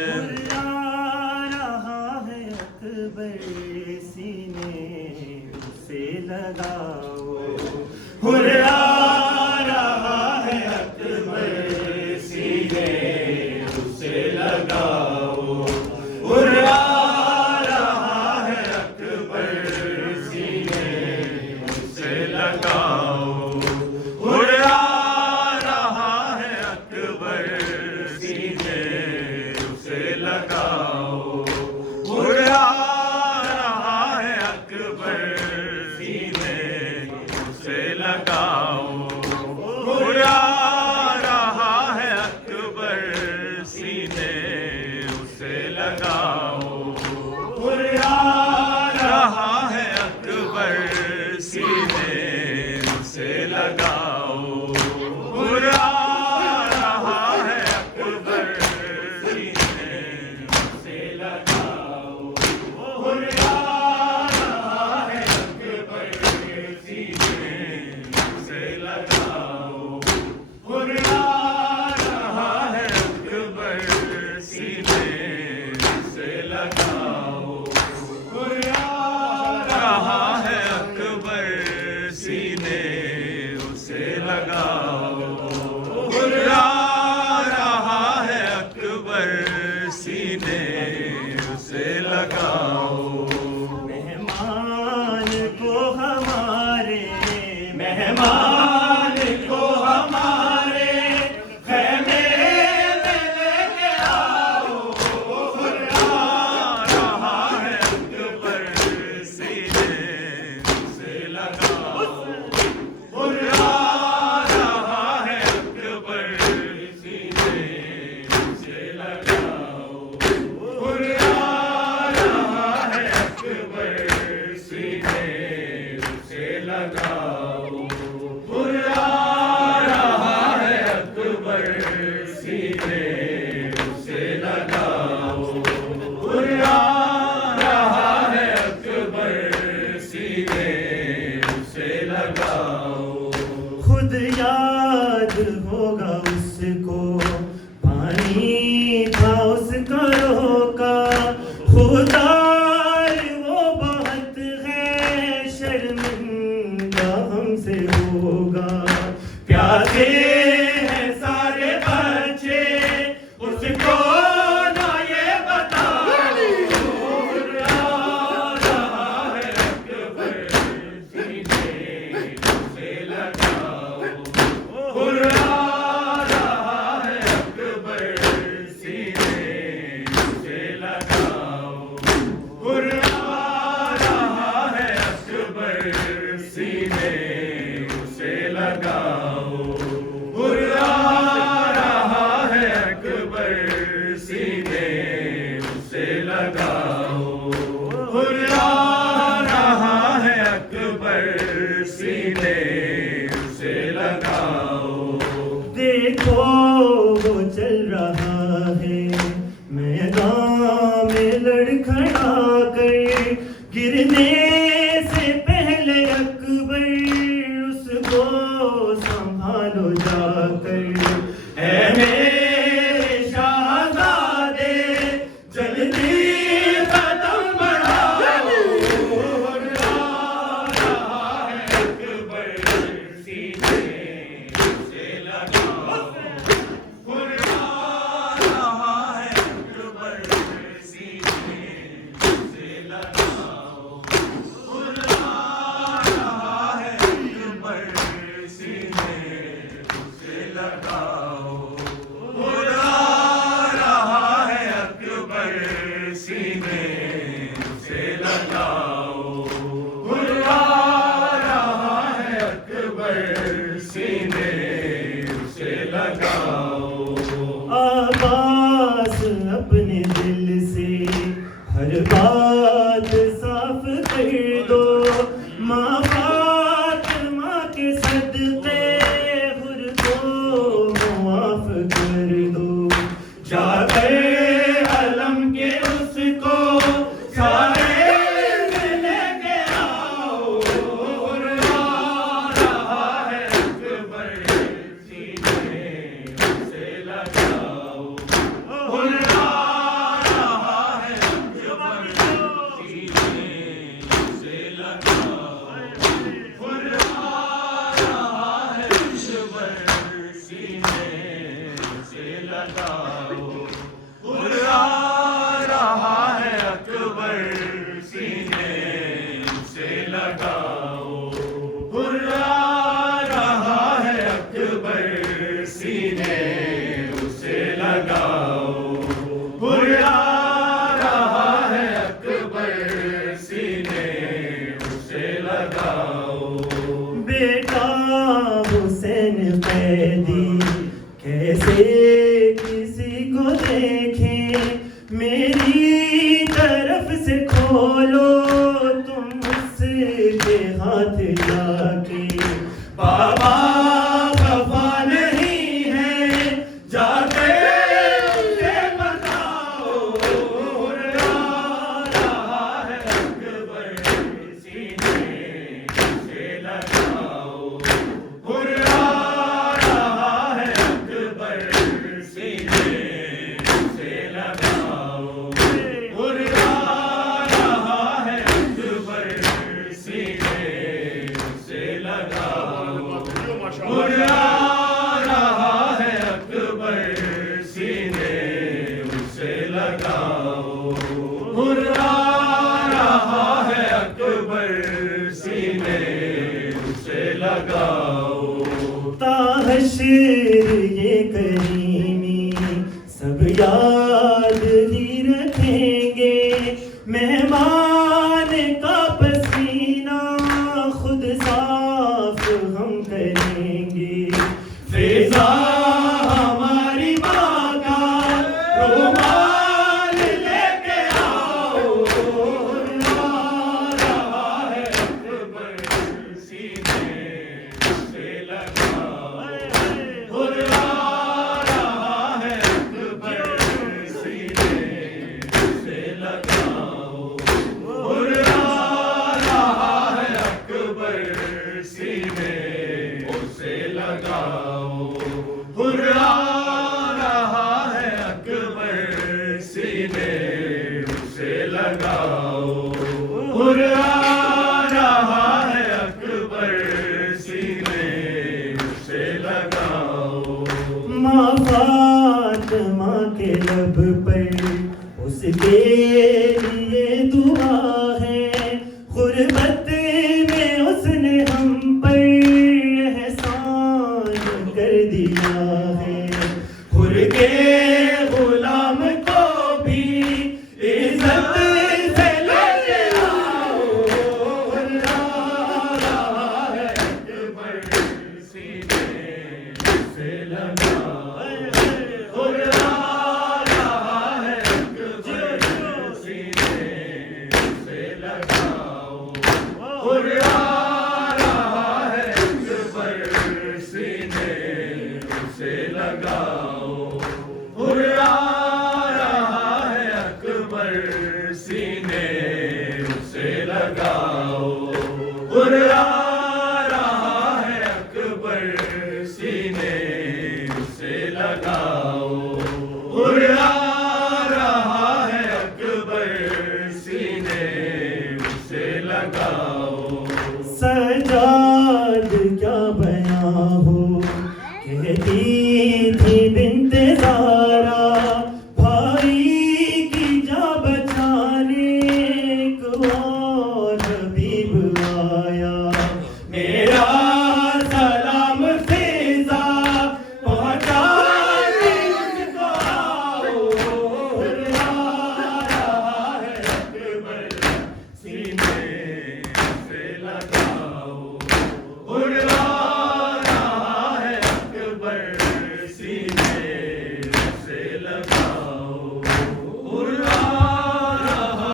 Hurrah रहा है अकबर सीने उसे लगाओ, हुर्रा रहा है अकबर सीने उसे लगाओ, हुर्रा रहा है अकबर सीने उसे लगाओ, हुर्रा रहा है अकबर सीने उसे लगाओ, हुर्रा रहा है अकबर सीने उसे लगाओ, हुर्रा रहा है अकबर सीने उसे लगाओ, हुर्रा रहा है अकबर सीने उसे लगाओ, हुर्रा रहा है अकबर सीने उसे लगाओ, हुर्रा रहा है अकबर सीने उसे लगाओ, हुर्रा रहा है अकबर सीने उसे लगाओ, हुर्रा रहा है अकबर सीने उसे लगाओ, हुर्रा रहा है अकबर सीने उसे लगाओ। मेहमान को हमारे, मेहमान को हमारे खैमे में लेके आओ, हुर्रा रहा है अकबर सीने उसे लगाओ, हुर्रा रहा है अकबर सीने उसे लगाओ, हुर्रा रहा है अकबर सीने उसे लगाओ, हुर्रा रहा है अकबर सीने उसे लगाओ, हुर्रा रहा है अकबर सीने उसे लगाओ। खुद याद होगा उसको पानी था उसका रोका, खुदार वो बहुत है शर्मिंदा हमसे होगा, प्यासे हैं सारे बच्चे उसको ना ये बताओ, हुर्रा रहा है अकबर सीने उसे लगाओ, हुर्रा रहा है अकबर सीने उसे लगाओ, अकबर सीने से लगाओ, हुर्रा रहा है अकबर सीने उसे लगाओ, हुर्रा रहा है अकबर सीने उसे लगाओ। बेटा हुसैन कैदी कैसे किसी को देखे, मेरी तरफ से खोलो तुम उसके हाथ जाके। बाबा खफा नहीं है जाके उसे बताओ, हुर्रा रहा है अकबर सीने से लगाओ, हुर्रा रहा है अकबर सीने से लगाओ, हुर्रा रहा है अकबर सीने से लगाओ, हुर्रा रहा है अकबर सीने उसे लगाओ, हुर्रा रहा है अकबर सीने उसे लगाओ। ताहशर ये करीमी सब याद ही रखेंगे, मेहमान का पसीना खुद साफ हम करेंगे। फिजा हमारी माँ का रुमाल लेके आओ, हुर्रा रहा है अकबर सीने से लगाओ, हुर्रा रहा है अकबर सीने से लगाओ, हुर्रा रहा है अकबर सीने उसे लगाओ, हुर्रा रहा है अकबर सीने उसे लगाओ, हुर्रा रहा है अकबर सीने उसे लगाओ। माँ फातिमा के लब पर उसके लिए दुआ है, गुर्बत में उसने हम पर एहसान कर दिया है। खुर के गुलाम को भी इज्जत से लेके आओ, हुर्रा रहा है अकबर सीने से लगाओ, हुर्रा रहा है अकबर सीने से लगाओ, हुर्रा रहा है अकबर सीने से लगाओ, हुर्रा रहा है अकबर सीने